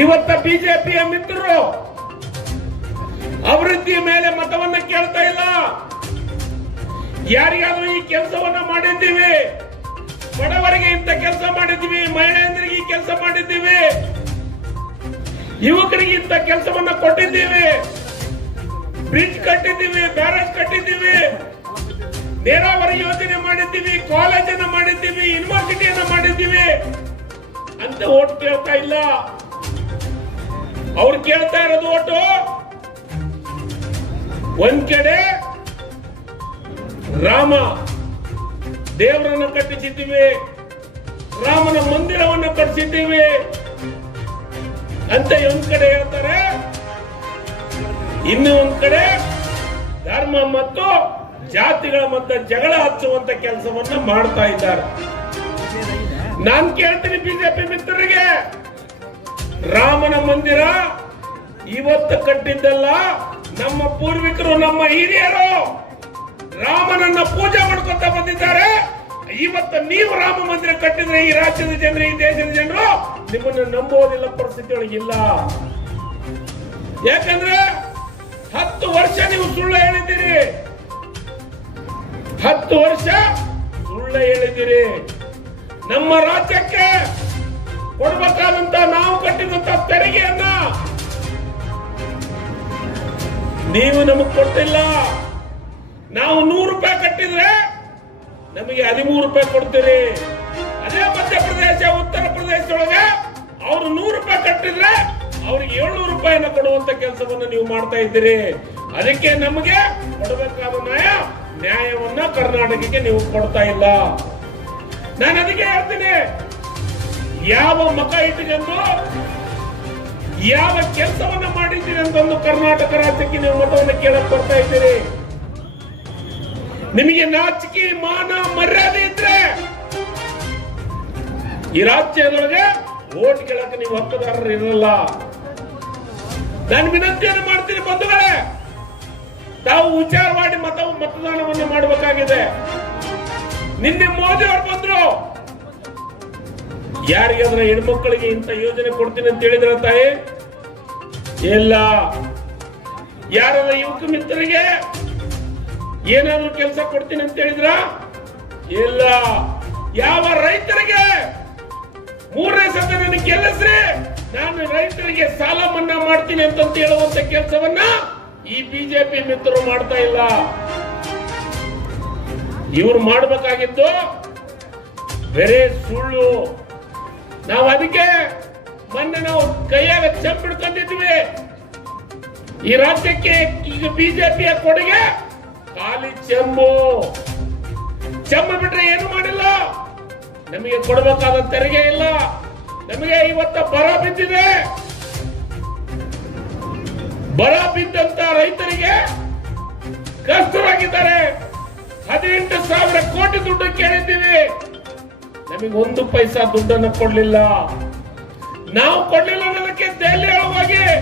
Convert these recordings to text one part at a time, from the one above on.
ಇವತ್ತ ಬಿಜೆಪಿಯ ಮಿತ್ರರು ಅಭಿವೃದ್ಧಿಯ ಮೇಲೆ ಮತವನ್ನ ಕೇಳ್ತಾ ಇಲ್ಲ. ಯಾರಿಗಾದ್ರೂ ಈ ಕೆಲಸವನ್ನ ಮಾಡಿದ್ದೀವಿ. ಬಡವರಿಗೆ ಇಂಥ ಕೆಲಸ ಮಾಡಿದ್ದೀವಿ, ಮಹಿಳೆಯಂದ್ರಿಗೆ ಈ ಕೆಲಸ ಮಾಡಿದ್ದೀವಿ. ಯುವಕರಿಗೆ ಇಂಥ ಕೆಲಸವನ್ನ ಕೊಟ್ಟಿದ್ದೀವಿ. ಬ್ರಿಡ್ಜ್ ಕಟ್ಟಿದ್ದೀವಿ, ಬ್ಯಾರೇಜ್ ಕಟ್ಟಿದ್ದೀವಿ. ನೀರಾವರಿ ಯೋಜನೆ ಮಾಡಿದ್ದೀವಿ, ಕಾಲೇಜನ್ನ ಮಾಡಿದ್ದೀವಿ, ಯೂನಿವರ್ಸಿಟಿಯನ್ನ ಮಾಡಿದ್ದೀವಿ. ಅಂತ ಓಟ್ ಕೇಳ್ತಾ ಇಲ್ಲ. ಅವ್ರು ಕೇಳ್ತಾ ಇರೋದು ಒಟ್ಟು ಒಂದ್ ಕಡೆ ರಾಮ, ದೇವರನ್ನ ಕಟ್ಟಿಸಿದ್ದೀವಿ, ರಾಮನ ಮಂದಿರವನ್ನು ಕಟ್ಟಿಸಿದ್ದೀವಿ ಅಂತ ಒಂದ್ ಕಡೆ ಹೇಳ್ತಾರೆ. ಇನ್ನು ಒಂದ್ ಕಡೆ ಧರ್ಮ ಮತ್ತು ಜಾತಿಗಳ ಮಧ್ಯೆ ಜಗಳ ಹಚ್ಚುವಂತ ಕೆಲಸವನ್ನ ಮಾಡ್ತಾ ಇದ್ದಾರೆ. ನಾನ್ ಕೇಳ್ತೀನಿ ಬಿಜೆಪಿ ಮಿತ್ರರಿಗೆ. ರಾಮನ ಮಂದಿರ ಇವತ್ತು ಕಟ್ಟಿದ್ದಲ್ಲ ನಮ್ಮ ಪೂರ್ವಿಕರು, ನಮ್ಮ ಹಿರಿಯರು ರಾಮನನ್ನ ಪೂಜೆ ಮಾಡ್ಕೊತ ಬಂದಿದ್ದಾರೆ. ಇವತ್ತು ನೀವು ರಾಮ ಮಂದಿರ ಕಟ್ಟಿದ್ರೆ ಈ ರಾಜ್ಯದ ಜನರು, ಈ ದೇಶದ ಜನರು ನಿಮ್ಮನ್ನು ನಂಬೋದಿಲ್ಲ ಪರಿಸ್ಥಿತಿ ಇಲ್ಲ. ಯಾಕಂದ್ರೆ ಹತ್ತು ವರ್ಷ ನೀವು ಸುಳ್ಳು ಹೇಳಿದ್ದೀರಿ. ಹತ್ತು ವರ್ಷ ಸುಳ್ಳು ಹೇಳಿದ್ದೀರಿ. ನಮ್ಮ ರಾಜ್ಯಕ್ಕೆ ಕೊಡ್ಬೇಕಾದಂತ ನಾವು ಕಟ್ಟಿದಂತ ತೆರಿಗೆಯನ್ನ ನೀವು ನಮಗ್ ಕೊಟ್ಟಿಲ್ಲ. ನಾವು ನೂರು ರೂಪಾಯಿ ಕಟ್ಟಿದ್ರೆ ನಮಗೆ ಹದಿಮೂರು ರೂಪಾಯಿ ಕೊಡ್ತೀರಿ. ಅದೇ ಮಧ್ಯಪ್ರದೇಶ, ಉತ್ತರ ಪ್ರದೇಶದೊಳಗೆ ಅವರು ನೂರು ರೂಪಾಯಿ ಕಟ್ಟಿದ್ರೆ ಅವ್ರಿಗೆ ಏಳ್ನೂರು ರೂಪಾಯಿನ ಕೊಡುವಂತ ಕೆಲಸವನ್ನು ನೀವು ಮಾಡ್ತಾ ಇದ್ದೀರಿ. ಅದಕ್ಕೆ ನಮಗೆ ಕೊಡಬೇಕಾದ ನ್ಯಾಯ, ನ್ಯಾಯವನ್ನ ಕರ್ನಾಟಕಕ್ಕೆ ನೀವು ಕೊಡ್ತಾ ಇಲ್ಲ. ನಾನು ಅದಕ್ಕೆ ಹೇಳ್ತೀನಿ. ಯಾವ ಮಕ ಇಟ್ಟುಕೊಂಡು ಯಾವ ಕೆಲಸವನ್ನ ಮಾಡಿದ್ದೀರಿ ಅಂತಂದು ಕರ್ನಾಟಕ ರಾಜ್ಯಕ್ಕೆ ನೀವು ಮತವನ್ನು ಕೇಳಕ್ ಬರ್ತಾ ಇದ್ದೀರಿ? ನಿಮಗೆ ನಾಚಿಕೆ, ಮಾನ, ಮರ್ಯಾದೆ ಇದ್ರೆ ಈ ರಾಜ್ಯದೊಳಗೆ ಓಟ್ ಕೇಳಕ್ಕೆ ನೀವು ಹಕ್ಕುದಾರರು ಇರಲ್ಲ ನಾನು ವಿನಂತಿಯನ್ನು ಮಾಡ್ತೀನಿ ಬಂಧುಗಳೇ, ತಾವು ವಿಚಾರ ಮಾಡಿ ಮತ ಮತದಾನವನ್ನು ಮಾಡಬೇಕಾಗಿದೆ. ನಿನ್ನೆ ಮೋದಿ ಅವರು ಬಂದ್ರು. ಯಾರಿಗಾದ್ರ ಹೆಣ್ಮಕ್ಕಳಿಗೆ ಇಂಥ ಯೋಜನೆ ಕೊಡ್ತೀನಿ ಅಂತ ಹೇಳಿದ್ರ ತಾಯಿ? ಇಲ್ಲ. ಯಾರಾದ್ರೂ ಯುವಕ ಮಿತ್ರರಿಗೆ ಏನಾದ್ರೂ ಕೆಲಸ ಕೊಡ್ತೀನಿ ಅಂತ ಹೇಳಿದ್ರ? ಇಲ್ಲ. ಯಾವ ರೈತರಿಗೆ? ಮೂರನೇ ನನಗೆ ಗೆಲ್ಲಿಸ್ರಿ. ನಾನು ರೈತರಿಗೆ ಸಾಲ ಮನ್ನಾ ಮಾಡ್ತೀನಿ ಅಂತ ಹೇಳುವಂತ ಕೆಲಸವನ್ನ ಈ ಬಿಜೆಪಿ ಮಿತ್ರರು ಮಾಡ್ತಾ ಇಲ್ಲ. ಇವ್ರು ಮಾಡಬೇಕಾಗಿದ್ದು ಬೇರೆ ಸುಳ್ಳು. ನಾವು ಅದಕ್ಕೆ ಮೊನ್ನೆ ನಾವು ಕೈಯಾಗ ಚೆಂಪ್ ಹಿಡ್ಕೊಂಡಿದ್ವಿ. ಈ ರಾಜ್ಯಕ್ಕೆ ಈಗ ಬಿಜೆಪಿಯ ಕೊಡುಗೆ ಖಾಲಿ ಚೆಂಬು. ಚೆಂಬು ಬಿಟ್ರೆ ಏನು ಮಾಡಿಲ್ಲ? ನಮಗೆ ಕೊಡಬೇಕಾದ ತೆರಿಗೆ ಇಲ್ಲ. ನಮಗೆ ಇವತ್ತ ಬರ ಬಿದ್ದಿದೆ. ಬರ ಬಿದ್ದಂತ ರೈತರಿಗೆ ಕಷ್ಟರಾಗಿದ್ದಾರೆ ಹದಿನೆಂಟು ಸಾವಿರ ಕೋಟಿ ದುಡ್ಡು ಕೇಳಿದ್ದೀವಿ. ನಮಗೆ ಒಂದು ಪೈಸಾ ದುಡ್ಡನ್ನು ಕೊಡ್ಲಿಲ್ಲ. ನಾವು ಕೊಡ್ಲಿಲ್ಲ ಅನ್ನೋದಕ್ಕೆ ದೆಹಲಿ ಹೋಗಿ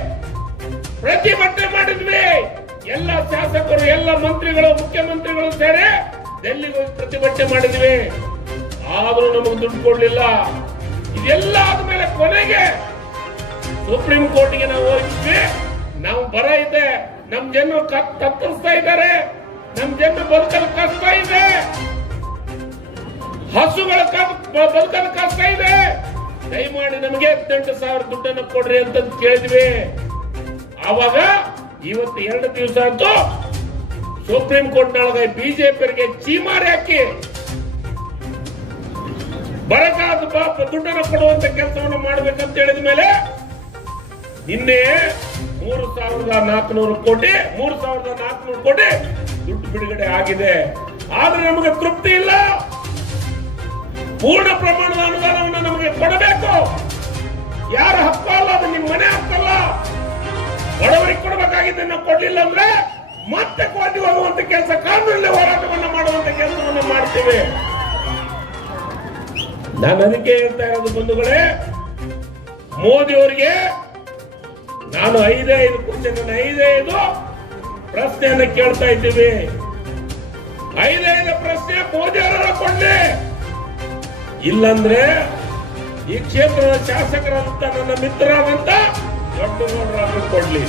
ಪ್ರತಿಭಟನೆ ಮಾಡಿದ್ವಿ. ಎಲ್ಲ ಶಾಸಕರು, ಎಲ್ಲ ಮಂತ್ರಿಗಳು, ಮುಖ್ಯಮಂತ್ರಿಗಳು ಸೇರಿ ಡೆಲ್ಲಿಗೆ ಹೋಗಿ ಪ್ರತಿಭಟನೆ ಮಾಡಿದ್ವಿ. ಆದರೂ ನಮಗೆ ದುಡ್ಡು ಕೊಡ್ಲಿಲ್ಲ. ಇದೆಲ್ಲ ಆದ್ಮೇಲೆ ಕೊನೆಗೆ ಸುಪ್ರೀಂ ಕೋರ್ಟ್ಗೆ ನಾವು ಹೋಗಿದ್ವಿ. ನಾವು ಬರ ಇದೆ. ನಮ್ ಜನರು ಕ- ತತ್ತರಿಸ್ತಾ ಇದ್ದಾರೆ. ನಮ್ ಜನರು ಬದುಕಲು ಕಷ್ಟ ಇದೆ. ಹಸುಗಳ ಬದುಕನ್ನು ಕಷ್ಟ ಇದೆ. ದಯಮಾಡಿ ನಮಗೆ ಹದಿನೆಂಟು ಸಾವಿರ ದುಡ್ಡನ್ನು ಕೊಡ್ರಿ ಅಂತ ಕೇಳಿದ್ವಿ. ಅವಾಗ ಇವತ್ತು ಎರಡು ದಿವಸ ಅಂತೂ ಸುಪ್ರೀಂ ಕೋರ್ಟ್ ನೊಳಗೆ ಬಿಜೆಪಿಯವರಿಗೆ ಚೀಮಾರಿ ಹಾಕಿ ಬರಕಾದ ಪಾಪ ದುಡ್ಡನ್ನು ಕೊಡುವಂತ ಕೆಲಸವನ್ನು ಮಾಡ್ಬೇಕಂತ ಹೇಳಿದ ಮೇಲೆ ನಿನ್ನೆ ಮೂರು ಸಾವಿರದ ನಾಲ್ಕುನೂರು ಕೋಟಿ, ಮೂರು ಸಾವಿರದ ನಾಲ್ಕುನೂರು ಕೋಟಿ ದುಡ್ಡು ಬಿಡುಗಡೆ ಆಗಿದೆ. ಆದ್ರೆ ನಮಗೆ ತೃಪ್ತಿ ಇಲ್ಲ. ಪೂರ್ಣ ಪ್ರಮಾಣದ ಅನುದಾನವನ್ನು ನಮಗೆ ಕೊಡಬೇಕು. ಯಾರ ಹಕ್ಕು ಅಲ್ಲ ಅದು ನಿಮ್ಮ ಮನೆ ಹಕ್ಕಲ್ಲ. ಬಡವರಿಗೆ ಕೊಡಬೇಕಾಗಿದ್ದನ್ನು ಕೊಡಲಿಲ್ಲ ಅಂದ್ರೆ ಮತ್ತೆ ಕೋಟಿ ಹೋಗುವಂತ ಕೆಲಸ ಕಾನೂನಲ್ಲಿ ಹೋರಾಟವನ್ನು ಮಾಡುವಂತ ಕೆಲಸವನ್ನು ಮಾಡ್ತೇವೆ. ನಾನು ಅದಕ್ಕೆ ಹೇಳ್ತಾ ಇರೋದು ಬಂಧುಗಳೇ, ಮೋದಿ ಅವರಿಗೆ ನಾನು ಐದೇ ಐದು ಕ್ವಶನ್ ಐದೇ ಐದು ಪ್ರಶ್ನೆಯನ್ನು ಕೇಳ್ತಾ ಇದ್ದೀವಿ. ಐದೈದು ಐದು ಪ್ರಶ್ನೆ ಮೋದಿ ಅವರ ಕೊಡ್ಲಿ. ಇಲ್ಲಂದ್ರೆ ಈ ಕ್ಷೇತ್ರದ ಶಾಸಕರಂತ ನನ್ನ ಮಿತ್ರರಾದಂತ ದೊಡ್ಡಗೌಡರಾದ್ರು ಕೊಡ್ಲಿ.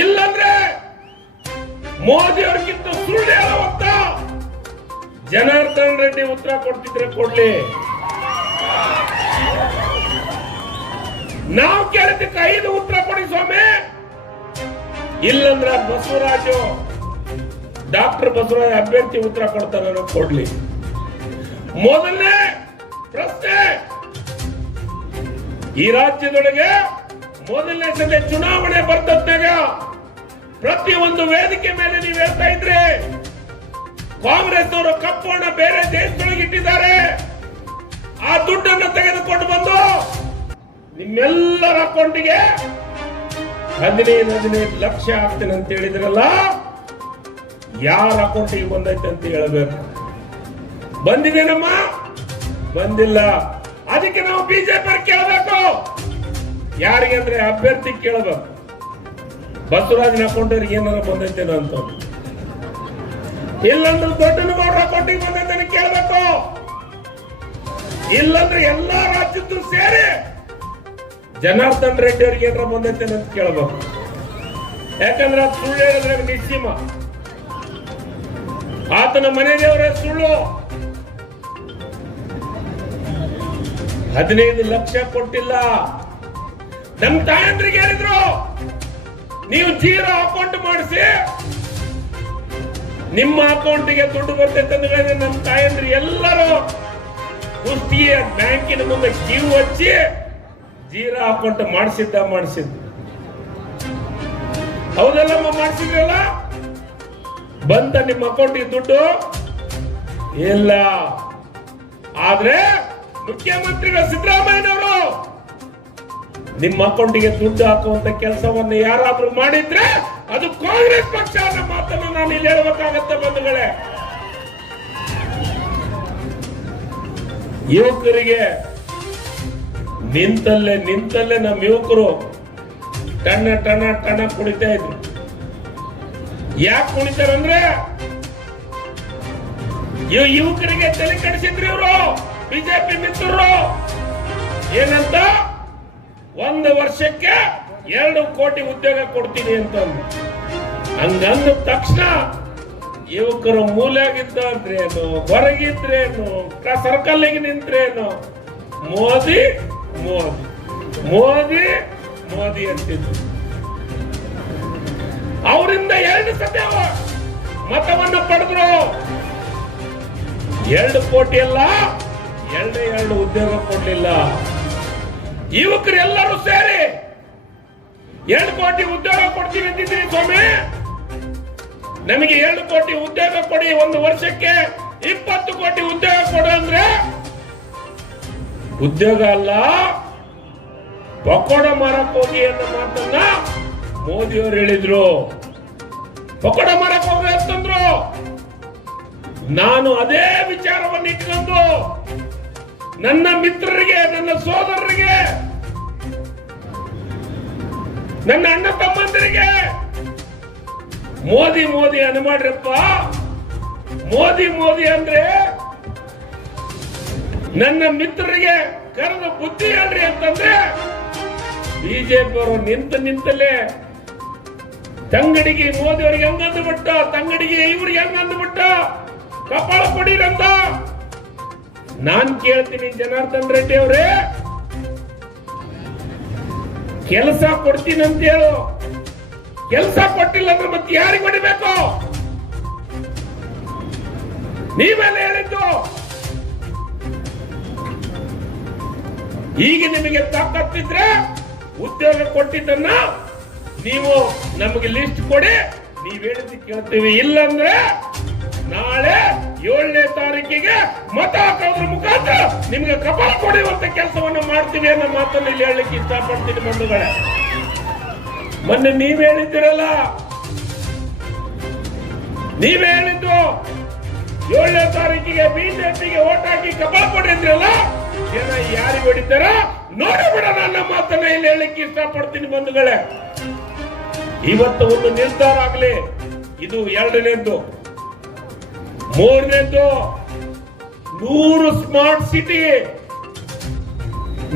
ಇಲ್ಲಂದ್ರೆ ಮೋದಿ ಅವ್ರಿಗಿಂತ ಸುಳ್ಳು ಹೇಳುವಂತ ಜನಾರ್ದನ್ ರೆಡ್ಡಿ ಉತ್ತರ ಕೊಡ್ತಿದ್ರೆ ಕೊಡ್ಲಿ. ನಾವು ಕೇಳಿದ್ದಕ್ಕೆ ಐದು ಉತ್ತರ ಕೊಡಿ ಸ್ವಾಮಿ. ಇಲ್ಲಂದ್ರೆ ಬಸವರಾಜು, ಡಾಕ್ಟರ್ ಬಸವರಾಜ್ ಅಭ್ಯರ್ಥಿ ಉತ್ತರ ಕೊಡ್ತಾರ ಕೊಡ್ಲಿ. ಮೊದಲನೇ ಪ್ರಶ್ನೆ. ಈ ರಾಜ್ಯದೊಳಗೆ ಮೊದಲನೇ ಸಲ ಚುನಾವಣೆ ಬರ್ತದ್ನಾಗ ಪ್ರತಿಯೊಂದು ವೇದಿಕೆ ಮೇಲೆ ನೀವು ಹೇಳ್ತಾ ಇದ್ರೆ ಕಾಂಗ್ರೆಸ್ ಅವರು ಕಪ್ಪು ಹಣ ಬೇರೆ ದೇಶದೊಳಗೆ ಇಟ್ಟಿದ್ದಾರೆ. ಆ ದುಡ್ಡನ್ನು ತೆಗೆದುಕೊಂಡು ಬಂದು ನಿಮ್ಮೆಲ್ಲರ ಅಕೌಂಟಿಗೆ ಹದಿನೈದು ಹದಿನೈದು ಲಕ್ಷ ಆಗ್ತೇನೆ ಅಂತ ಹೇಳಿದ್ರಲ್ಲ, ಯಾರ ಅಕೌಂಟಿಗೆ ಬಂದೈತೆ ಅಂತ ಹೇಳಬೇಕು? ಬಂದಿದೇನಮ್ಮ ಬಂದಿಲ್ಲ. ಅದಕ್ಕೆ ನಾವು ಬಿಜೆಪಿ ಕೇಳಬೇಕು. ಯಾರಿಗೆ ಅಂದ್ರೆ ಅಭ್ಯರ್ಥಿ ಕೇಳಬೇಕು. ಬಸವರಾಜನ ಅಕೌಂಟರಿಗೆ ಏನಾರ ಬಂದೈತೇನೋ ಅಂತ. ಇಲ್ಲಂದ್ರೆ ದೊಡ್ಡನಗೌಡರ ಕೊಟ್ಟಿಗೆ ಬಂದೈತೆ ಕೇಳಬೇಕು. ಇಲ್ಲಂದ್ರೆ ಎಲ್ಲಾ ರಾಜ್ಯದ್ದು ಸೇರಿ ಜನಾರ್ದನ್ ರೆಡ್ಡಿ ಅವ್ರಿಗೆ ಏನಾರ ಬಂದೈತೆ ಅಂತ ಕೇಳಬೇಕು. ಯಾಕಂದ್ರೆ ಸುಳ್ಳು ಹೇಳಿದ್ರೆ ನಿಶ್ಚಿಮ ಆತನ ಮನೆ ದೇವರೇ ಸುಳ್ಳು. ಹದಿನೈದು ಲಕ್ಷ ಕೊಟ್ಟಿಲ್ಲ. ನಮ್ ತಾಯಂದ್ರಿಗೆ ಹೇಳಿದ್ರು ನೀವು ಜೀರೋ ಅಕೌಂಟ್ ಮಾಡಿಸಿ. ನಿಮ್ಮ ಅಕೌಂಟಿಗೆ ದುಡ್ಡು ಬರ್ತೈತೆ ಅಂತ ಹೇಳಿದ್ರೆ ನಮ್ಮ ತಾಯಂದ್ರಿ ಎಲ್ಲರೂ ಕುಸ್ತಿಯ ಬ್ಯಾಂಕಿನ ಮುಂದೆ ಕ್ಯೂ ಹಚ್ಚಿ ಜೀರೋ ಅಕೌಂಟ್ ಮಾಡಿಸಿದ್ದ ಮಾಡಿಸಿದ್ದ. ಹೌದಲ್ಲಮ್ಮ ಮಾಡಿಸಿದ್ರಲ್ಲ? ಬಂದ ನಿಮ್ಮ ಅಕೌಂಟಿಗೆ ದುಡ್ಡು? ಇಲ್ಲ. ಆದ್ರೆ ಮುಖ್ಯಮಂತ್ರಿಗಳು ಸಿದ್ದರಾಮಯ್ಯನವರು, ನಿಮ್ಮ ಅಕೌಂಟಿಗೆ ದುಡ್ಡು ಹಾಕುವಂತ ಕೆಲಸವನ್ನು ಯಾರಾದ್ರೂ ಮಾಡಿದ್ರೆ ಅದು ಕಾಂಗ್ರೆಸ್ ಪಕ್ಷ ಅನ್ನೋ ಮಾತನ್ನು ನಾನು ಇಲ್ಲಿ ಹೇಳಬೇಕಾಗತ್ತೆ ಬಂಧುಗಳೇ. ಯುವಕರಿಗೆ ನಿಂತಲ್ಲೇ ನಿಂತಲ್ಲೇ ನಮ್ಮ ಯುವಕರು ಟಣ್ಣ ಟಣ ಟಣ ಕುಣಿತಾ ಇದ್ರು. ಯಾಕೆ ಕುಣಿತಾರಂದ್ರೆ ಯುವಕರಿಗೆ ತಲೆ ಕೆಡಿಸಿದ್ರು ಇವರು. ಬಿಜೆಪಿ ಮಿತ್ರರು ಏನಂತ? ಒಂದು ವರ್ಷಕ್ಕೆ ಎರಡು ಕೋಟಿ ಉದ್ಯೋಗ ಕೊಡ್ತೀನಿ ಅಂತ ಅಂದ್ರು. ಹಂಗಂದ ತಕ್ಷಣ ಯುವಕರು ಮೂಲೆಯಾಗಿದ್ದಾದ್ರೇನು ಹೊರಗಿದ್ರೇನು ಸರ್ಕಲ್ಗೆ ನಿಂತ್ರೇನು? ಮೋದಿ ಮೋದಿ ಮೋದಿ ಮೋದಿ ಅಂತಿದ್ರು. ಅವರಿಂದ ಎರಡು ಸತಿ ಅವ ಮತವನ್ನು ಪಡೆದ್ರು. ಎರಡು ಕೋಟಿ ಅಲ್ಲ ಎರಡೇ ಎರಡು ಉದ್ಯೋಗ ಕೊಡಲಿಲ್ಲ. ಯುವಕರು ಎಲ್ಲರೂ ಸೇರಿ ಎರಡು ಕೋಟಿ ಉದ್ಯೋಗ ಕೊಡ್ತೀವಿ ಅಂತಿದ್ದೀರಿ ಸ್ವಾಮಿ? ನಮಗೆ ಎರಡು ಕೋಟಿ ಉದ್ಯೋಗ ಕೊಡಿ, ಒಂದು ವರ್ಷಕ್ಕೆ ಇಪ್ಪತ್ತು ಕೋಟಿ ಉದ್ಯೋಗ ಕೊಡು ಅಂದ್ರೆ ಉದ್ಯೋಗ ಅಲ್ಲ. ಪಕೋಡ ಮಾರಕ್ ಹೋಗಿ ಅನ್ನೋ ಮಾತನ್ನ ಮೋದಿಯವರು ಹೇಳಿದ್ರು. ಪಕೋಡ ಮಾರಕ್ ಹೋಗಿ ಅಂತಂದ್ರು. ನಾನು ಅದೇ ವಿಚಾರವನ್ನು ಇಟ್ಕೊಂಡು ನನ್ನ ಮಿತ್ರರಿಗೆ, ನನ್ನ ಸೋದರರಿಗೆ, ನನ್ನ ಅಣ್ಣ ತಮ್ಮಂದಿರಿಗೆ ಮೋದಿ ಮೋದಿ ಅನ್ಮಾಡ್ರಪ್ಪ. ಮೋದಿ ಮೋದಿ ಅಂದ್ರೆ ನನ್ನ ಮಿತ್ರರಿಗೆ ಕರೆದ ಬುದ್ಧಿ ಹೇಳ್ರಿ ಅಂತಂದ್ರೆ ಬಿಜೆಪಿ ಅವರು ನಿಂತ ನಿಂತಲೇ ತಂಗಡಿಗೆ ಮೋದಿ ಅವ್ರಿಗೆ ಹೆಂಗಂದು ಬಿಟ್ಟ ತಂಗಡಿಗೆ ಇವ್ರಿಗೆ ಹೆಂಗಂದು ಬಿಟ್ಟ ಕಪಾಳ ಕೊಡಿರಂತ ನಾನ್ ಕೇಳ್ತೀನಿ ಜನಾರ್ದನ್ ರೆಡ್ಡಿ ಅವರೇ. ಕೆಲಸ ಕೊಡ್ತೀನಿ ಅಂತ ಹೇಳು ಕೆಲಸ ಕೊಟ್ಟಿಲ್ಲ ಅಂದ್ರೆ ಮತ್ತೆ ಯಾರಿಗೆ ಹೊಡಿಬೇಕು? ನೀವೆಲ್ಲ ಹೇಳಿದ್ದು. ಈಗ ನಿಮಗೆ ತಾಕತ್ತಿದ್ರೆ ಉದ್ಯೋಗ ಕೊಟ್ಟಿದ್ದನ್ನ ನೀವು ನಮಗೆ ಲಿಸ್ಟ್ ಕೊಡಿ. ನೀವ್ ಕೇಳ್ತೀವಿ. ಇಲ್ಲಂದ್ರೆ ನಾಳೆ ಏಳನೇ ತಾರೀಕಿಗೆ ಮತ ಹಾಕೋದ್ರ ಮುಖಾಂತರ ನಿಮ್ಗೆ ಕಪಾಲ ಕೊಡುವಂತ ಕೆಲಸವನ್ನು ಮಾಡ್ತೀವಿ ಅನ್ನೋ ಮಾತನ್ನು ಇಲ್ಲಿ ಹೇಳಲಿಕ್ಕೆ ಇಷ್ಟಪಡ್ತೀನಿ ಬಂಧುಗಳೇ. ಮೊನ್ನೆ ನೀವ್ ಹೇಳಿದ್ದೀರಲ್ಲ. ನೀವೇ ಹೇಳಿದ್ದು ಏಳನೇ ತಾರೀಕಿಗೆ ಬಿಜೆಪಿಗೆ ಓಟ್ ಹಾಕಿ ಕಪಾಲ್ ಕೊಡಿದ್ರಲ್ಲ ಜನ ಯಾರಿಗೆ ಹೊಡಿತಾರ? ನೋಡಿ ಬಿಡೋಣ ಅನ್ನೋ ಮಾತನ್ನ ಇಲ್ಲಿ ಹೇಳಲಿಕ್ಕೆ ಇಷ್ಟಪಡ್ತೀನಿ ಬಂಧುಗಳೇ. ಇವತ್ತು ಒಂದು ನಿರ್ಧಾರ ಆಗಲಿ. ಇದು ಎರಡನೇದ್ದು. ಮೂರನೇದ್ದು ನೂರು ಸ್ಮಾರ್ಟ್ ಸಿಟಿ.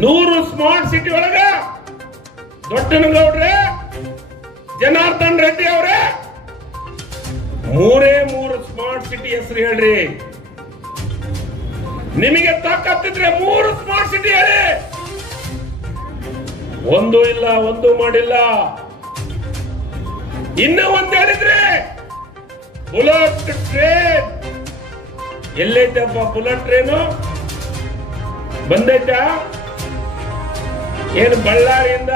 ನೂರು ಸ್ಮಾರ್ಟ್ ಸಿಟಿ ಒಳಗ ದೊಡ್ಡನಗೌಡ್ರೆ, ಜನಾರ್ದನ್ ರೆಡ್ಡಿ ಅವರೇ, ಮೂರೇ ಮೂರು ಸ್ಮಾರ್ಟ್ ಸಿಟಿ ಹೆಸರು ಹೇಳ್ರಿ. ನಿಮಗೆ ತಾಕತ್ತಿದ್ರೆ ಮೂರು ಸ್ಮಾರ್ಟ್ ಸಿಟಿ ಹೇಳಿ. ಒಂದು ಇಲ್ಲ, ಒಂದು ಮಾಡಿಲ್ಲ. ಇನ್ನೂ ಒಂದು ಹೇಳಿದ್ರೆ ಬುಲೆಟ್ ಟ್ರೈನ್. ಎಲ್ಲೈತಪ್ಪ ಬುಲೆಟ್ ಟ್ರೈನು ಬಂದೈತಾ? ಏನು ಬಳ್ಳಾರಿಯಿಂದ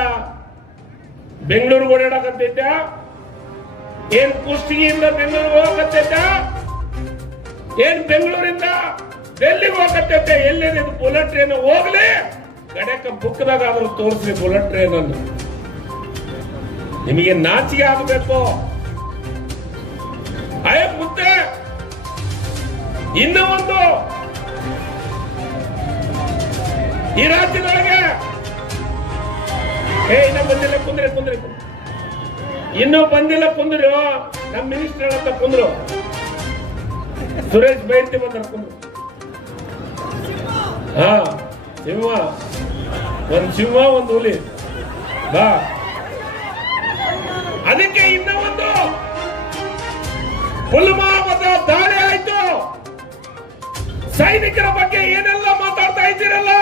ಬೆಂಗಳೂರಿಗೆ ಓಡಾಡಕತ್ತೈತ? ಏನ್ ಕುಷ್ಟಗಿಯಿಂದ ಬೆಂಗಳೂರಿಗೆ ಹೋಗಕತ್ತೈತ? ಏನ್ ಬೆಂಗಳೂರಿಂದ ಡೆಲ್ಲಿಗೆ ಹೋಗಕತ್ತೈತೆ? ಎಲ್ಲಿದೆ ಬುಲೆಟ್ ಟ್ರೈನ್ ಹೋಗ್ಲಿ. ಗಡಕ ಬುಕ್ದಾಗ ಆದ್ರೂ ತೋರಿಸ್ಲಿ ಬುಲೆಟ್ ಟ್ರೈನ್ ಅನ್ನು. ನಿಮಗೆ ನಾಚಿಗೆ ಆಗಬೇಕು. ಅಯ್ಯ ಮುದ್ದೆ ಇನ್ನೂ ಒಂದು. ಈ ರಾಜ್ಯದೊಳಗೆ. ಏ, ಇನ್ನೂ ಬಂದಿಲ್ಲ, ಕುಂದ್ರಿ ಕುಂದ್ರಿ. ಇನ್ನೂ ಬಂದಿಲ್ಲ, ಕುಂದ್ರು. ನಮ್ಮ ಮಿನಿಸ್ಟರ್ ಅಂತ ಕುಂದ್ರು. ಸುರೇಶ್ ಬೈರ್ತಿ ಬಂದ್ರೆ ಕುಂದ್ರು. ಹಾ ಸಿಂಹ ಒಂದ್ ಸಿಂಹ ಒಂದು ಹುಲಿ. ಬಾ. ಅದಕ್ಕೆ ಇನ್ನೂ ಒಂದು. ಪುಲ್ವಾಮದ ದಾಳಿ ಸೈನಿಕರ ಬಗ್ಗೆ ಏನೆಲ್ಲ ಮಾತಾಡ್ತಾ ಇದ್ದೀರಲ್ಲ?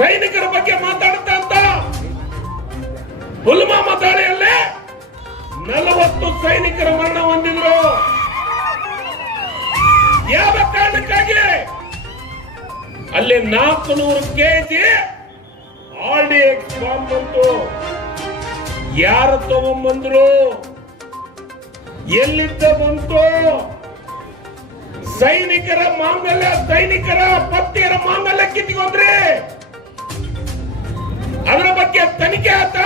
ಸೈನಿಕರ ಬಗ್ಗೆ ಮಾತಾಡುತ್ತಾ ಅಂತ? ಪುಲ್ವಾಮಾ ದಾಳಿಯಲ್ಲಿ ನಲವತ್ತು ಸೈನಿಕರ ಮರಣ ಹೊಂದಿದ್ರು. ಯಾವ ಕಾರಣಕ್ಕಾಗಿ? ಅಲ್ಲಿ ನಾಲ್ಕು ನೂರು KG R D X bomb ಬಂತು. ಯಾರು ತಗೊಂಬಂದ್ರು? ಎಲ್ಲಿದ್ದ ಬಂತು? ಸೈನಿಕರ ಮಾಂಗಲ್ಯ ಸೈನಿಕರ ಪತ್ನಿಯರ ಮಾಂಗಲ್ಯ ಕಿತ್ಕೊಂಡ್ರಿ ಅದರ ಬಗ್ಗೆ ತನಿಖೆ ಆತ?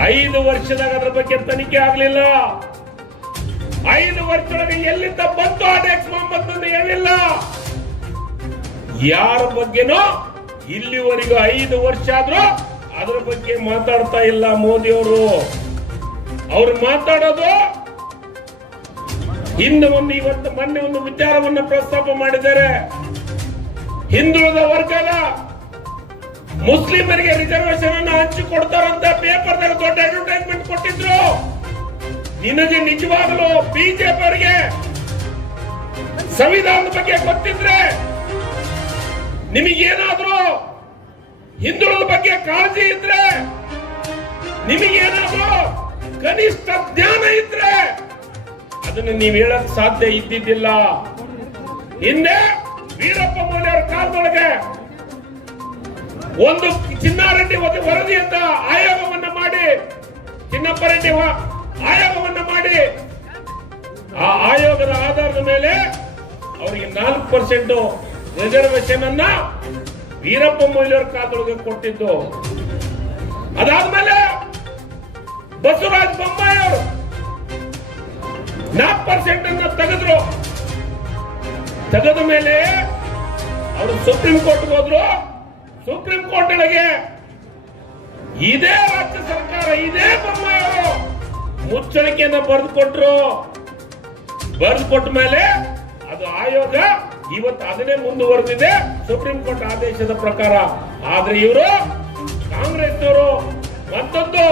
ಐದು ವರ್ಷದಾಗ ಅದರ ಬಗ್ಗೆ ತನಿಖೆ ಆಗ್ಲಿಲ್ಲ. ಐದು ವರ್ಷದೊಳಗೆ ಎಲ್ಲಿಂದ ಬಂತು ಆ ಮೊಹಮ್ಮದ್ ಏನಿಲ್ಲ ಯಾರ ಬಗ್ಗೆನೂ ಇಲ್ಲಿವರೆಗೂ ಐದು ವರ್ಷ ಆದ್ರೂ ಅದ್ರ ಬಗ್ಗೆ ಮಾತಾಡ್ತಾ ಇಲ್ಲ ಮೋದಿ ಅವರು ಮಾತಾಡೋದು? ಹಿಂದೆ ಒಂದು ಇವತ್ತು ಮೊನ್ನೆ ಒಂದು ವಿಚಾರವನ್ನು ಪ್ರಸ್ತಾಪ ಮಾಡಿದ್ದಾರೆ. ಹಿಂದುಳಿದ ವರ್ಗದ ಮುಸ್ಲಿಮರಿಗೆ ರಿಸರ್ವೇಶನ್ ಅನ್ನು ಹಂಚಿಕೊಡ್ತಾರಂತ ನಲ್ಲಿ ದೊಡ್ಡ ಅಡ್ವರ್ಟೈಸ್ಮೆಂಟ್ ಕೊಟ್ಟಿದ್ರು. ನಿನಗೆ ನಿಜವಾಗಲೂ ಬಿಜೆಪಿ ಅವರಿಗೆ ಸಂವಿಧಾನದ ಬಗ್ಗೆ ಗೊತ್ತಿದ್ರೆ ನಿಮಗೇನಾದ್ರೂ ಹಿಂದುಳಿದ ಬಗ್ಗೆ ಕಾಳಜಿ ಇದ್ರೆ ನಿಮಗೇನಾದ್ರೂ ಕನಿಷ್ಠ ಜ್ಞಾನ ಇದ್ರೆ ಅದನ್ನು ನೀವು ಹೇಳಕ್ ಸಾಧ್ಯ ಇದ್ದಿದ್ದಿಲ್ಲ. ಹಿಂದೆ ವೀರಪ್ಪ ಮೌಲ್ಯರ ಕಾಲದೊಳಗೆ ಒಂದು ಚಿನ್ನಾರೆಡ್ಡಿ ಒಂದು ಅಂತ ಆಯೋಗವನ್ನ ಮಾಡಿ ಚಿನ್ನಪ್ಪ ರೆಡ್ಡಿ ಆಯೋಗವನ್ನ ಮಾಡಿ, ಆ ಆಯೋಗದ ಆಧಾರದ ಮೇಲೆ ಅವರಿಗೆ ನಾಲ್ಕು ಪರ್ಸೆಂಟ್ ರಿಸರ್ವೇಶನ್ ಅನ್ನ ವೀರಪ್ಪ ಮೊಯ್ಲಿಯವರ ಕಾಲದೊಳಗೆ ಕೊಟ್ಟಿದ್ದು. ಅದಾದ್ಮೇಲೆ ಬಸವರಾಜ ಬೊಮ್ಮಾಯಿ ಅವರು ನಾಲ್ಕು ಪರ್ಸೆಂಟ್ ಅನ್ನ ತೆಗೆದ್ರು. ತೆಗೆದ ಮೇಲೆ ಅವರು ಸುಪ್ರೀಂ ಕೋರ್ಟ್ ಹೋದ್ರು. ಸುಪ್ರೀಂ ಕೋರ್ಟ್ ಒಳಗೆ ಇದೇ ರಾಜ್ಯ ಸರ್ಕಾರ, ಇದೇ ಬೊಮ್ಮಾಯಿ ಅವರು ಮುಚ್ಚಳಿಕೆಯನ್ನ ಬರೆದು ಕೊಟ್ರು. ಬರೆದು ಕೊಟ್ಟ ಮೇಲೆ ಅದು ಆಯೋಗ ಇವತ್ತು ಅದನ್ನೇ ಮುಂದುವರೆದಿದೆ. ಸುಪ್ರೀಂ ಕೋರ್ಟ್ ಆದೇಶದ ಪ್ರಕಾರ. ಆದ್ರೆ ಇವರು ಕಾಂಗ್ರೆಸ್ನವರು ಮತ್ತೊಂದು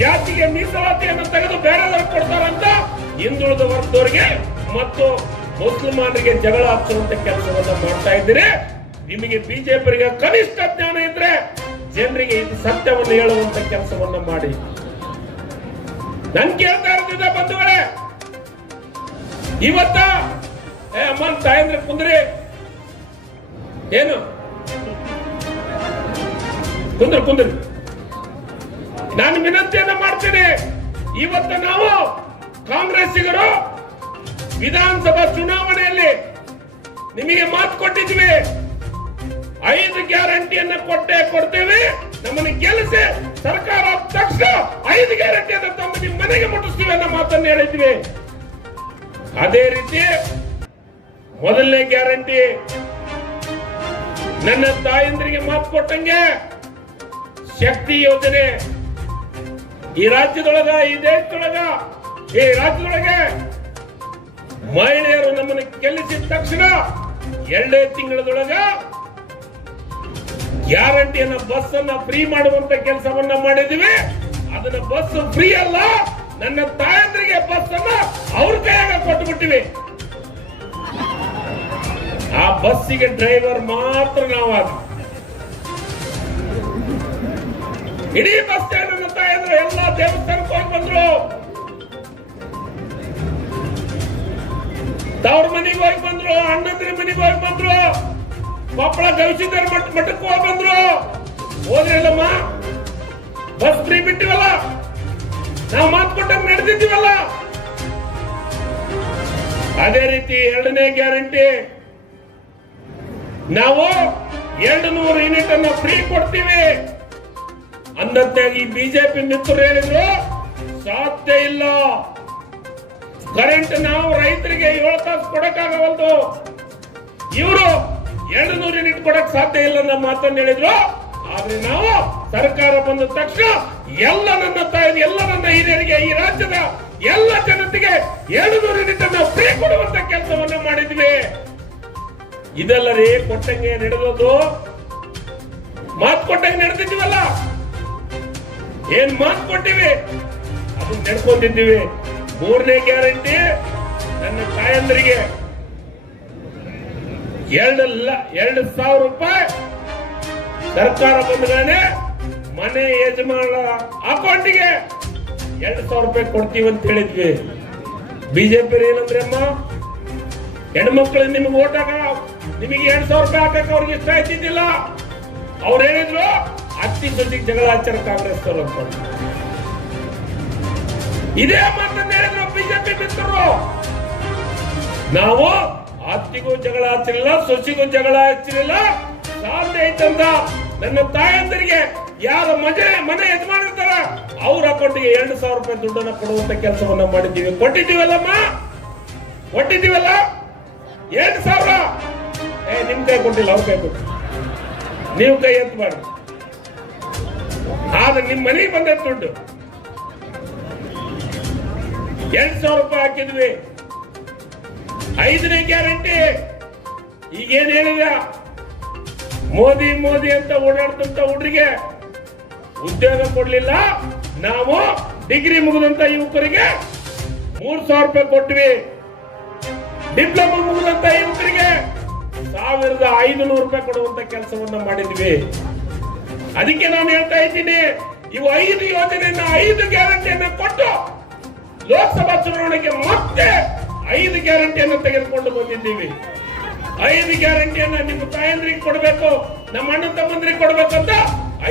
ಜಾತಿಗೆ ಮೀಸಲಾತಿಯನ್ನು ತೆಗೆದು ಬೇರೆದವ್ರಿಗೆ ಕೊಡ್ತಾರಂತ ಹಿಂದುಳಿದ ವರ್ಗದವರಿಗೆ ಮತ್ತು ಮುಸಲ್ಮಾನರಿಗೆ ಜಗಳ ಹಚ್ಚುವಂತ ಕೆಲಸವನ್ನ ಮಾಡ್ತಾ ಇದ್ದೀರಿ. ನಿಮಗೆ ಬಿಜೆಪಿಗೆ ಕನಿಷ್ಠ ಜ್ಞಾನ ಇದ್ರೆ ಜನರಿಗೆ ಇದು ಸತ್ಯವನ್ನು ಹೇಳುವಂತ ಕೆಲಸವನ್ನ ಮಾಡಿ. ನನ್ ಕೇಳ್ತಾ ಇರ್ತಿದ್ದ ಬಂಧುಗಳೇ, ಇವತ್ತ, ಏ ಅಮ್ಮ, ತಾಯಂದ್ರೆ ಕುಂದ್ರಿ. ಏನು? ಕುಂದ್ರ, ಕುಂದ್ರಿ. ನಾನು ವಿನಂತಿಯನ್ನ ಮಾಡ್ತೇನೆ. ಇವತ್ತು ನಾವು ಕಾಂಗ್ರೆಸ್ಸಿಗರು ವಿಧಾನಸಭಾ ಚುನಾವಣೆಯಲ್ಲಿ ನಿಮಗೆ ಮಾತು ಕೊಟ್ಟಿದ್ವಿ ಐದು ಗ್ಯಾರಂಟಿಯನ್ನು ಕೊಟ್ಟೆ ಕೊಡ್ತೇವೆ. ನಮ್ಮನ್ನು ಗೆಲ್ಲಿಸಿ ಸರ್ಕಾರ ತಕ್ಷಣ ಐದು ಗ್ಯಾರಂಟಿಯನ್ನು ತಮ್ಮ ನಿಮ್ಮ ಮನೆಗೆ ಮುಟ್ಟಿಸ್ತೀವಿ ಅನ್ನೋ ಮಾತನ್ನು ಹೇಳಿದ್ವಿ ಅದೇ ರೀತಿ ಮೊದಲನೇ ಗ್ಯಾರಂಟಿ. ನನ್ನ ತಾಯಂದ್ರಿಗೆ ಮಾತು ಕೊಟ್ಟಂಗೆ ಶಕ್ತಿ ಯೋಜನೆ. ಈ ರಾಜ್ಯದೊಳಗ, ಈ ದೇಶದೊಳಗ, ಈ ರಾಜ್ಯದೊಳಗೆ ಮಹಿಳೆಯರು ನಮ್ಮನ್ನು ಗೆಲ್ಲಿಸಿದ ತಕ್ಷಣ ಎರಡೇ ತಿಂಗಳದೊಳಗ ಗ್ಯಾರಂಟಿಯನ್ನ ಬಸ್ ಅನ್ನ ಫ್ರೀ ಮಾಡುವಂತ ಕೆಲಸವನ್ನ ಮಾಡಿದೀವಿ ಅದನ್ನ ಬಸ್ ಫ್ರೀ ಅಲ್ಲ, ನನ್ನ ತಾಯಂದ್ರಿಗೆ ಬಸ್ ಅನ್ನ ಅವ್ರ ಕೈಯಾಗ ಕೊಟ್ಟು ಬಿಟ್ಟಿವಿ ಆ ಬಸ್ಸಿಗೆ ಡ್ರೈವರ್ ಮಾತ್ರ ನಾವಾಗ ಇಡೀ ಬಸ್ ಸ್ಟ್ಯಾಂಡ್ ಎಲ್ಲ ದೇವಸ್ಥಾನಕ್ಕೆ ಹೋಗಿ ಬಂದ್ರು. ತವ್ರ ಮನೆಗೆ ಹೋಗಿ ಬಂದ್ರು, ಅಣ್ಣದ್ರ ಮನೆಗೆ ಹೋಗಿ ಬಂದ್ರು, ಕೊಪ್ಪಳ ಗವಿಸಿದ್ದರ ಮಠ ಮಠಕ್ಕೆ ಹೋಗಿ ಬಂದ್ರು. ಹೋದ್ರಲ್ಲಮ್ಮ, ಬಸ್ ಫ್ರೀ ಬಿಟ್ಟಿವಲ್ಲ? ನಾವು ಮಾತು ಕೊಟ್ಟಂಗ ನಡೆದಿದ್ದೀವಲ್ಲ? ಅದೇ ರೀತಿ ಎರಡನೇ ಗ್ಯಾರಂಟಿ. ನಾವು ಎರಡು ನೂರು ಯೂನಿಟ್ ಅನ್ನ ಫ್ರೀ ಕೊಡ್ತೀವಿ. ಅಂದತ್ತಾಗಿ ಬಿಜೆಪಿ ಮಿತ್ರರು ಹೇಳಿದ್ರು ಸಾಧ್ಯ ಇಲ್ಲ. ಕರೆಂಟ್ ನಾವು ರೈತರಿಗೆ ಏಳು ತಾಸು ಕೊಡಕ್ಕಾಗವಲ್ದು. ಇವರು ಎರಡು ನೂರು ಯೂನಿಟ್ ಕೊಡಕ್ ಸಾಧ್ಯ ಇಲ್ಲ ನಮ್ಮ ಮಾತನ್ನು ಹೇಳಿದ್ರು. ಆದ್ರೆ ನಾವು ಸರ್ಕಾರ ಬಂದ ತಕ್ಷಣ ಎಲ್ಲ ನನ್ನ ತಾಯಿ ಎಲ್ಲ ನನ್ನ ಹಿರಿಯರಿಗೆ, ಈ ರಾಜ್ಯದ ಎಲ್ಲ ಜನತೆಗೆ ಎರಡು ನೂರು ಯೂನಿಟ್ ಅನ್ನ ಫ್ರೀ ಕೊಡುವಂತ ಕೆಲಸವನ್ನ ಮಾಡಿದ್ವಿ. ಇದೆಲ್ಲ ರೀ ಕೊಟ್ಟಂಗೆ ನಡೆದೋದು ಮಾತು ಕೊಟ್ಟಂಗೆ ನಡೆದಿದ್ದೀವಲ್ಲ? ಏನ್ ಮಾತು ಕೊಟ್ಟಿವಿ? ಅದನ್ನ ನಡ್ಕೊಂಡಿದ್ದೀವಿ. ಮೂರನೇ ಗ್ಯಾರಂಟಿ ನನ್ನ ತಾಯಂದ್ರಿಗೆ. ಎರಡು ಎರಡು ಸಾವಿರ ರೂಪಾಯಿ ಸರ್ಕಾರ ಬಂದ್ರೆ ಮನೆ ಯಜಮಾನ ಅಕೌಂಟಿಗೆ ಎರಡು ಸಾವಿರ ರೂಪಾಯಿ ಕೊಡ್ತೀವಿ ಅಂತ ಹೇಳಿದ್ವಿ. ಬಿಜೆಪಿ ಏನಂದ್ರೆ ಅಮ್ಮ? ಹೆಣ್ಮಕ್ಳು ನಿಮ್ಗೆ ಓಟ್ ಹಾಕ, ನಿಮಗೆ ಎರಡ್ ಸಾವಿರ ರೂಪಾಯಿ ಹಾಕಕ್ಕೆ ಅವ್ರಿಗೆ ಇಷ್ಟ ಆಯ್ತಿದ್ದಿಲ್ಲ? ಅವ್ರು ಹೇಳಿದ್ರು ಅತ್ತಿ ಜೊತೆಗೆ ಜಗಳ ಆಚಾರ ಕಾಂಗ್ರೆಸ್ ಅಂತ. ಇದೇ ಮಾತನ್ನ ಹೇಳಿದ್ರು ಬಿಜೆಪಿ ಮಿತ್ರರು. ನಾವು ಅತ್ತಿಗೂ ಜಗಳ ಹಚ್ಚಿರಲಿಲ್ಲ ಸೊಸಿಗೂ ಜಗಳ ಹಚ್ಚಿರಲಿಲ್ಲ ಸಾಧ್ಯ ಐತಂದ. ನನ್ನ ತಾಯಂದರಿಗೆ ಯಾರ ಮಜೆ, ಮನೆ ಯಜಮಾನಿರ್ತಾರ, ಅವ್ರ ಅಕೌಂಟ್ಗೆ ಎರಡು ಸಾವಿರ ರೂಪಾಯಿ ದುಡ್ಡನ್ನ ಕೊಡುವಂತ ಕೆಲಸವನ್ನ ಮಾಡಿದ್ದೀವಿ. ಕೊಟ್ಟಿದ್ದೀವಲ್ಲಮ್ಮ? ಕೊಟ್ಟಿದ್ದೀವಲ್ಲ? ಎರಡು ಸಾವಿರ? ಏ, ನಿಮ್ ಕೈ ಕೊಟ್ಟಿಲ್ಲ, ಅವ್ರ ಕೈ ಕೊಟ್ಟಿಲ್ಲ. ನೀವು ಕೈ ಎತ್ತಬಾರ್ದು ಆದ್ರೆ ನಿಮ್ ಮನೆಗೆ ಬಂದ ದುಡ್ಡು. ಎರಡ್ ಸಾವಿರ ರೂಪಾಯಿ ಹಾಕಿದ್ವಿ. ಐದನೇ ಗ್ಯಾರಂಟಿ. ಈಗೇನ್ ಹೇಳಿದ ಮೋದಿ ಮೋದಿ ಅಂತ ಓಡಾಡ್ತಂತ ಹುಡುಗರಿಗೆ ಉದ್ಯೋಗ ಕೊಡ್ಲಿಲ್ಲ. ನಾವು ಡಿಗ್ರಿ ಮುಗಿದಂತ ಯುವಕರಿಗೆ ಮೂರ್ ಸಾವಿರ ರೂಪಾಯಿ ಕೊಟ್ವಿ. ಡಿಪ್ಲೊಮಾ ಮುಗಿದಂತ ಯುವಕರಿಗೆ ಸಾವಿರದ ಐದುನೂರು ರೂಪಾಯಿ ಕೊಡುವಂತ ಕೆಲಸವನ್ನ ಮಾಡಿದ್ವಿ. ಅದಕ್ಕೆ ನಾನು ಹೇಳ್ತಾ ಇದ್ದೀನಿ ಇವು ಐದು ಯೋಜನೆಯನ್ನ ಐದು ಗ್ಯಾರಂಟಿಯನ್ನು ಕೊಟ್ಟು ಲೋಕಸಭಾ ಚುನಾವಣೆಗೆ ಮತ್ತೆ ಐದು ಗ್ಯಾರಂಟಿಯನ್ನು ತೆಗೆದುಕೊಂಡು ಬಂದಿದ್ದೀವಿ. ಐದು ಗ್ಯಾರಂಟಿಯನ್ನ ನಿಮ್ಮ ತಾಯಂದ್ರಿಗೆ ಕೊಡಬೇಕು, ನಮ್ಮ ಅಣ್ಣ ತಮ್ಮಂದ್ರಿಗೆ ಕೊಡಬೇಕು ಅಂತ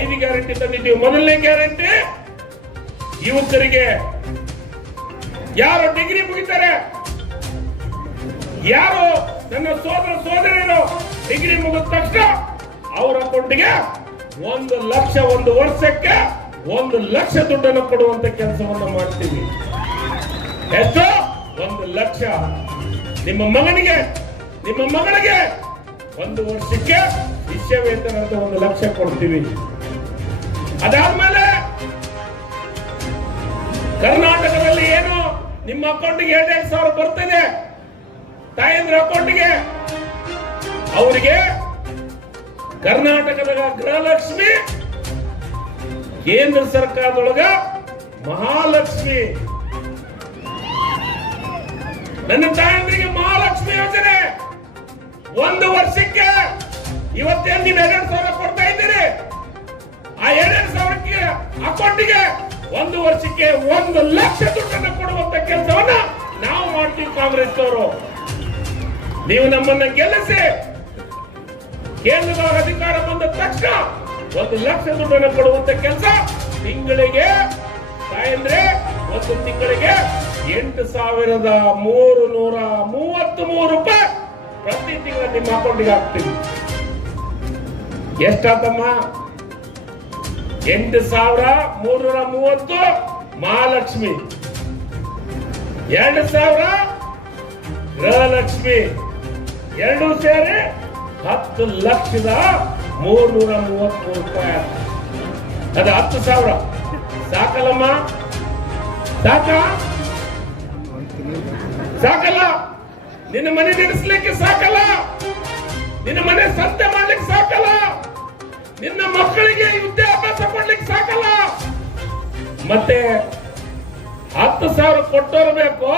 ಐದು ಗ್ಯಾರಂಟಿ ತಂದಿದ್ದೀವಿ. ಮೊದಲನೇ ಗ್ಯಾರಂಟಿ, ಯುವಕರಿಗೆ ಯಾರು ಡಿಗ್ರಿ ಮುಗಿತಾರೆ, ಯಾರು ನನ್ನ ಸೋದರ ಸೋದರಿಯರು ಡಿಗ್ರಿ ಮುಗಿದ ತಕ್ಷಣ ಅವರ ಅಕೌಂಟ್ಗೆ ಒಂದು ಲಕ್ಷ ಒಂದು ವರ್ಷಕ್ಕೆ ಒಂದು ಲಕ್ಷ ದುಡ್ಡನ್ನು ಕೊಡುವಂತ ಕೆಲಸವನ್ನು ಮಾಡ್ತೀವಿ. ಎಷ್ಟು? ಒಂದು ಲಕ್ಷ. ನಿಮ್ಮ ಮಗನಿಗೆ, ನಿಮ್ಮ ಮಗಳಿಗೆ ಒಂದು ವರ್ಷಕ್ಕೆ ಶಿಷ್ಯ ವೇತನ ಅಂತ ಒಂದು ಲಕ್ಷ ಕೊಡ್ತೀವಿ. ಅದಾದ್ಮೇಲೆ ಕರ್ನಾಟಕದಲ್ಲಿ ಏನು ನಿಮ್ಮ ಅಕೌಂಟ್ಗೆ ಎರಡೆರಡು ಸಾವಿರ ಬರ್ತದೆ. ತಾಯಂದ್ರ ಅಕೌಂಟ್ಗೆ, ಅವರಿಗೆ ಕರ್ನಾಟಕದ ಗೃಹಲಕ್ಷ್ಮಿ, ಕೇಂದ್ರ ಸರ್ಕಾರದೊಳಗ ಮಹಾಲಕ್ಷ್ಮಿ. ನನ್ನ ತಾಯಂದ್ರಿಗೆ ಮಹಾಲಕ್ಷ್ಮಿ ಯೋಜನೆ. ಒಂದು ವರ್ಷಕ್ಕೆ ಇವತ್ತೇನು ನೀವು ಎರಡು ಸಾವಿರ ಕೊಡ್ತಾ ಇದ್ದೀರಿ? ಆ ಎರಡೆರಡು ಸಾವಿರಕ್ಕೆ ಅಕೌಂಟಿಗೆ ಒಂದು ವರ್ಷಕ್ಕೆ ಒಂದು ಲಕ್ಷ ದುಡ್ಡನ್ನು ಕೊಡುವಂತ ಕೆಲಸವನ್ನ ನಾವು ಮಾಡ್ತೀವಿ ಕಾಂಗ್ರೆಸ್ ಅವರು ನೀವು ನಮ್ಮನ್ನ ಗೆಲ್ಲಿಸಿ ಕೇಂದ್ರದ ಅಧಿಕಾರ ಬಂದ ತಕ್ಷಣ ಒಂದು ಲಕ್ಷ ದುಡ್ಡನ್ನು ಕೊಡುವಂತ ಕೆಲಸ ತಿಂಗಳಿಗೆ, ತಾಯಂದ್ರೆ, ಒಂದು ತಿಂಗಳಿಗೆ ಎಂಟು ಸಾವಿರದ ಮೂರು ನೂರ ಮೂವತ್ತು ಮೂರು ರೂಪಾಯಿ ಪ್ರತಿ ತಿಂಗಳ ನಿಮ್ಮ ಅಕೌಂಟಿಗೆ ಹಾಕ್ತೀವಿ ಎಷ್ಟಾತಮ್ಮ? ಎಂಟು ಸಾವಿರ ಮೂರ್ನೂರ ಮೂವತ್ತು ಮಹಾಲಕ್ಷ್ಮಿ. ಎರಡು ಸಾವಿರ ಗೃಹಲಕ್ಷ್ಮಿ. ಎರಡು ಸೇರಿ ಹತ್ತು ಲಕ್ಷದ ಮೂರ್ನೂರ ಮೂವತ್ಮೂರು ರೂಪಾಯಿ. ಅದು ಹತ್ತು ಸಾವಿರ. ಸಾಕಲ್ಲಮ್ಮ? ಸಾಕ? ಸಾಕಲ್ಲ? ನಿನ್ನ ಮನೆ ನಡೆಸಲಿಕ್ಕೆ ಸಾಕಲ್ಲ? ನಿನ್ನ ಮನೆ ಸಂತೆ ಮಾಡ್ಲಿಕ್ಕೆ ಸಾಕಲ್ಲ? ನಿನ್ನ ಮಕ್ಕಳಿಗೆ ವಿದ್ಯಾಭ್ಯಾಸ ಕೊಡ್ಲಿಕ್ಕೆ ಸಾಕಲ್ಲ? ಮತ್ತೆ ಹತ್ತು ಸಾವಿರ ಕೊಟ್ಟೋರ್ಬೇಕು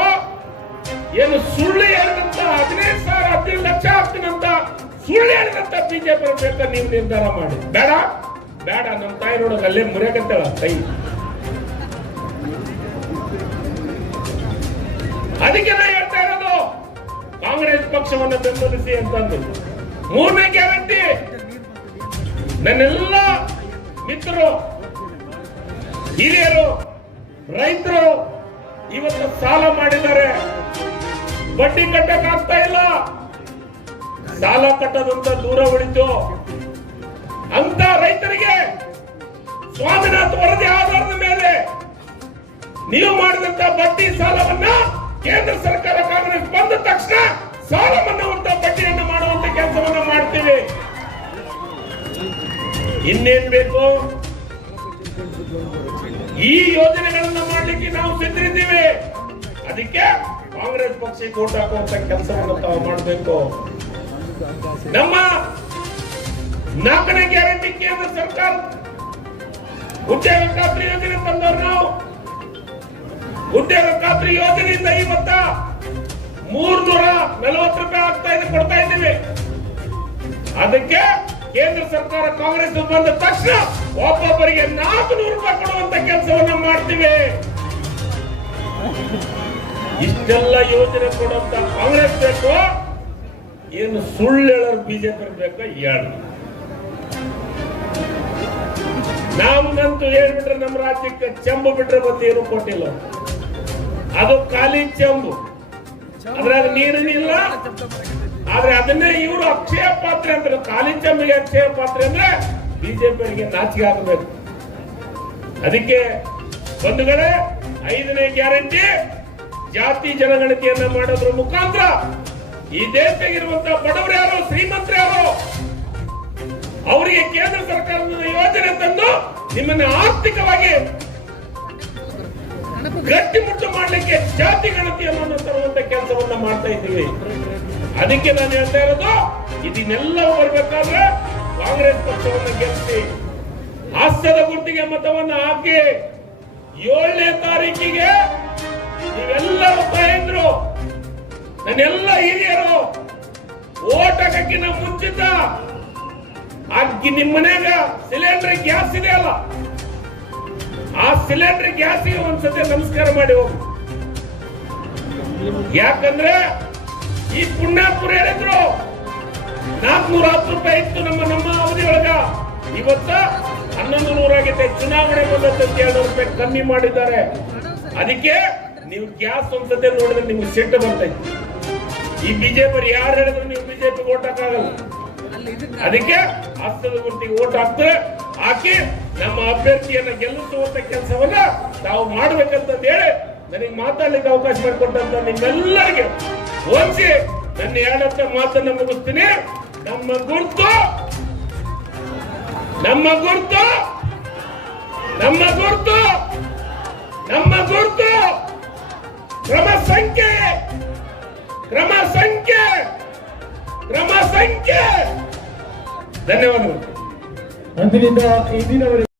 ಏನು ಸುಳ್ಳು ಹೇಳಿದಂತ ಹದಿನೈದು ಸಾವಿರ, ಹದಿನೈದು ಲಕ್ಷ ಆಗ್ತೀನಂತ ಸುಳ್ಳು ಹೇಳಿದಂತ ಬಿಜೆಪಿ ಅಂತ ನೀವು ನಿರ್ಧಾರ ಮಾಡಿ? ಬೇಡ? ಬೇಡ ನಮ್ಮ ತಾಯಿ ನೋಡೋದು ಅಲ್ಲೇ ಮುರಿಯಕತ್ತಳ ಕೈ ಅದಕ್ಕೆ ನಾ ಹೇಳ್ತಾ ಇರೋದು, ಕಾಂಗ್ರೆಸ್ ಪಕ್ಷವನ್ನು ಬೆಂಬಲಿಸಿ ಅಂತಂದು. ಮೂರನೇ ಗ್ಯಾರಂಟಿ, ನನ್ನೆಲ್ಲ ಮಿತ್ರರು, ಹಿರಿಯರು, ರೈತರು ಇವತ್ತು ಸಾಲ ಮಾಡಿದ್ದಾರೆ. ಬಡ್ಡಿ ಕಟ್ಟಕ್ಕಾಗ್ತಾ ಇಲ್ಲ. ಸಾಲ ಕಟ್ಟದಂತ ದೂರ ಉಳಿತು. ಅಂತ ರೈತರಿಗೆ ಸ್ವಾಮಿನಾಥ್ ವರದಿ ಆಧಾರದ ಮೇಲೆ ನೀವು ಮಾಡಿದಂತ ಬಡ್ಡಿ ಸಾಲವನ್ನ ಕೇಂದ್ರ ಸರ್ಕಾರ ಕಾಂಗ್ರೆಸ್ ಬಂದ ತಕ್ಷಣ ಸಾಲ ಮನ್ನಾವಂತ ಬಡ್ಡಿಯನ್ನು ಮಾಡುವಂತ ಕೆಲಸವನ್ನ ಮಾಡ್ತೀವಿ. ಇನ್ನೇನ್ ಬೇಕು? ಈ ಯೋಜನೆಗಳನ್ನ ಮಾಡ್ಲಿಕ್ಕೆ ನಾವು ಸಿದ್ಧರಿದ್ದೀವಿ. ಅದಕ್ಕೆ ಕಾಂಗ್ರೆಸ್ ಪಕ್ಷಕ್ಕೆ ಓಟ್ ಹಾಕುವಂತ ಕೆಲಸವನ್ನು ತಾವು ಮಾಡಬೇಕು. ನಮ್ಮ ನಾಲ್ಕನೇ ಗ್ಯಾರಂಟಿ ಕೇಂದ್ರ ಸರ್ಕಾರ ಉದ್ಯೋಗ ಖಾತ್ರಿ ಯೋಜನೆ ತಂದವರು ನಾವು. ಉದ್ಯೋಗ ಖಾತ್ರಿ ಯೋಜನೆಯಿಂದ ಇವತ್ತ ಮೂರ್ನೂರ ನಲವತ್ತು ರೂಪಾಯಿ ಆಗ್ತಾ ಇದೆ, ಕೊಡ್ತಾ ಇದ್ದೀವಿ. ಅದಕ್ಕೆ ಕೇಂದ್ರ ಸರ್ಕಾರ, ಕಾಂಗ್ರೆಸ್ ಬಂದ ತಕ್ಷಣ ಒಬ್ಬೊಬ್ಬರಿಗೆ ನಾಲ್ಕು ನೂರು ರೂಪಾಯಿ ಕೊಡುವಂತ ಕೆಲಸವನ್ನ ಮಾಡ್ತೀವಿ. ಇಷ್ಟೆಲ್ಲ ಯೋಜನೆ ಕೊಡುವಂತ ಕಾಂಗ್ರೆಸ್ ಬೇಕು. ಏನು ಸುಳ್ಳು ಹೇಳೋರು ಬಿಜೆಪಿ ಬೇಕು? ನಾವು ನಮ್ಗಂತೂ ಹೇಳ್ಬಿಟ್ರೆ ನಮ್ಮ ರಾಜ್ಯಕ್ಕೆ ಚೆಂಬು ಬಿಟ್ರೆ ಮತ್ತೆ ಏನು ಕೊಟ್ಟಿಲ್ಲ ಅದು ಖಾಲಿ ಚೆಂಬು. ಅದ್ರಾಗ ನೀರಿನಿಲ್ಲ ಆದ್ರೆ ಅದನ್ನೇ ಇವರು ಅಕ್ಷಯ ಪಾತ್ರೆ ಅಂದ್ರೆ ಖಾಲಿ ಚೆಂಬಿಗೆ ಅಕ್ಷಯ ಪಾತ್ರೆ ಅಂದ್ರೆ ಬಿಜೆಪಿಯವರಿಗೆ ನಾಚಿಕೆ ಆಗಬೇಕು. ಅದಕ್ಕೆ ಬಂಧುಗಳೇ, ಐದನೇ ಗ್ಯಾರಂಟಿ, ಜಾತಿ ಜನಗಣತಿಯನ್ನ ಮಾಡೋದ್ರ ಮುಖಾಂತರ ಈ ದೇಶದಾಗಿರುವಂತಹ ಬಡವರು ಯಾರು, ಶ್ರೀಮಂತರು ಯಾರು, ಅವರಿಗೆ ಕೇಂದ್ರ ಸರ್ಕಾರದ ಯೋಜನೆ ತಂದು ನಿಮ್ಮನ್ನ ಆರ್ಥಿಕವಾಗಿ ಗಟ್ಟಿಮುಟ್ಟು ಮಾಡಲಿಕ್ಕೆ ಜಾತಿ ಗಣತಿಯನ್ನು ತರುವಂತ ಕೆಲಸವನ್ನ ಮಾಡ್ತಾ ಇದ್ದೀವಿ. ಅದಕ್ಕೆ ನಾನು ಹೇಳ್ತಾ ಇರೋದು ಇದನ್ನೆಲ್ಲ ಬರ್ಬೇಕಾದ್ರೆ ಕಾಂಗ್ರೆಸ್ ಪಕ್ಷವನ್ನು ಗೆಲ್ಲಿಸಿ, ಹಾಸ್ಯದ ಗುರುತಿಗೆ ಮತವನ್ನ ಹಾಕಿ, ಏಳನೇ ತಾರೀಕಿಗೆ ನೀವೆಲ್ಲರೂ ತಾಯಂದ್ರು ನನ್ನೆಲ್ಲ ಹಿರಿಯರು ಓಟ್ ಹಾಕಕ್ಕಿಂತ ಮುಂಚಿತ. ಅಕ್ಕಿ ನಿಮ್ಮ ಮನೆಯಾಗ ಸಿಲಿಂಡರ್ ಗ್ಯಾಸ್ ಇದೆ ಅಲ್ಲ? ಆ ಸಿಲಿಂಡರ್ ಗ್ಯಾಸಿಗೆ ಒಂದ್ಸತಿ ನಮಸ್ಕಾರ ಮಾಡಿ ಹೋಗಿ. ಯಾಕಂದ್ರೆ ಈ ಪುಣ್ಯಾಪುರ ಹೇಳಿದ್ರು, ನಾಲ್ಕನೂರ ಹತ್ತು ರೂಪಾಯಿ ಇತ್ತು ನಮ್ಮ ನಮ್ಮ ಅವಧಿಯೊಳಗ. ಇವತ್ತ ಹನ್ನೊಂದು ನೂರಾಗಿದೆ ಚುನಾವಣೆ ಬಂದದ್ದು ಎರಡು ರೂಪಾಯಿ ಕಮ್ಮಿ ಮಾಡಿದ್ದಾರೆ. ಅದಕ್ಕೆ ನೀವು ಗ್ಯಾಸ್ ಒಂದ್ಸತಿ ನೋಡಿದ್ರೆ ನಿಮ್ಗೆ ಸೆಟ್ ಬರ್ತೈತಿ. ಈ ಬಿಜೆಪಿ ಯಾರು ಹೇಳಿದ್ರು ನೀವು ಬಿಜೆಪಿ ಓಟ್ ಹಾಕಾಗಲ್ಲ ಅದಕ್ಕೆ ಹತ್ತದ ಗುರುತಿಗೆ ಓಟ್ ಹಾಕ್ತಾರೆ ಹಾಕಿ ನಮ್ಮ ಅಭ್ಯರ್ಥಿಯನ್ನ ಗೆಲ್ಲಿಸುವಂತ ಕೆಲಸವನ್ನ ತಾವು ಮಾಡ್ಬೇಕಂತ ಹೇಳಿ ನನಗೆ ಮಾತಾಡ್ಲಿಕ್ಕೆ ಅವಕಾಶ ಮಾಡಿಕೊಟ್ಟಂತ ನಿಮ್ಮೆಲ್ಲರಿಗೆ ಹೋಲಿಸಿ ನನ್ನ ಎರಡತ್ತ ಮಾತನ್ನ ಮುಗಿಸ್ತೀನಿ. ನಮ್ಮ ಗುರ್ತು ನಮ್ಮ ಗುರ್ತು ನಮ್ಮ ಗುರ್ತು ನಮ್ಮ ಗುರ್ತು ಕ್ರಮ ಸಂಖ್ಯೆ. ಕ್ರಮ ಸಂಖ್ಯೆ! ಕ್ರಮ ಸಂಖ್ಯೆ! ಧನ್ಯವಾದಗಳು. ಅಂದಿನಿಂದ ಇಂದಿನವರೆಗೆ